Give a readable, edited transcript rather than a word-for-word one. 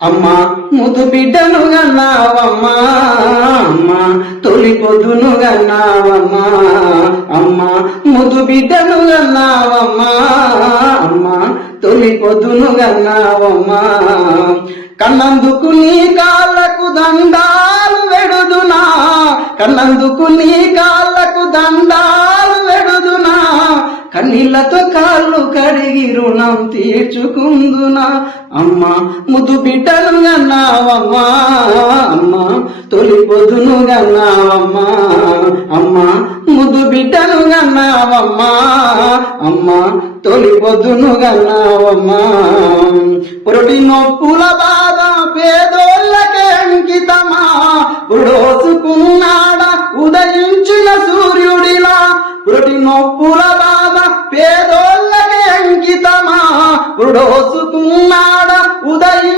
అమ్మా ముదు బిడ్డను గన్నావమ్మా, అమ్మా తొలి పొద్దును గన్నావమ్మా, అమ్మా ముదు బిడ్డను గన్నావమ్మా, అమ్మా తొలి పొద్దును గన్నావమ్మా. కన్నందుకు నీ కాళ్ళకు దండాలు వెడుదునా, కన్నందుకు నీ కాళ్ళకు దండాలు వెడుదునా, కన్నీళ్లతో కాళ్ళు కడిగి రుణం తీర్చుకుందునా. అమ్మా ముదు బిడ్డను గన్నావమ్మా, అమ్మా తొలి పొద్దును గన్నావమ్మా, అమ్మా ముదు బిడ్డను గన్నావమ్మా, అమ్మా తొలి పొద్దును గన్నావమ్మా. పురటి నొప్పుల బాధ పేదోళ్ళకే అంకితమా, పుడోసుకున్నాడ ఉదయించిన సూర్యుడిలా, పురటి నొప్పుల బాధ పేదోళ్ళకే అంకితమా, పుడోసుకున్నాడ ఉదయి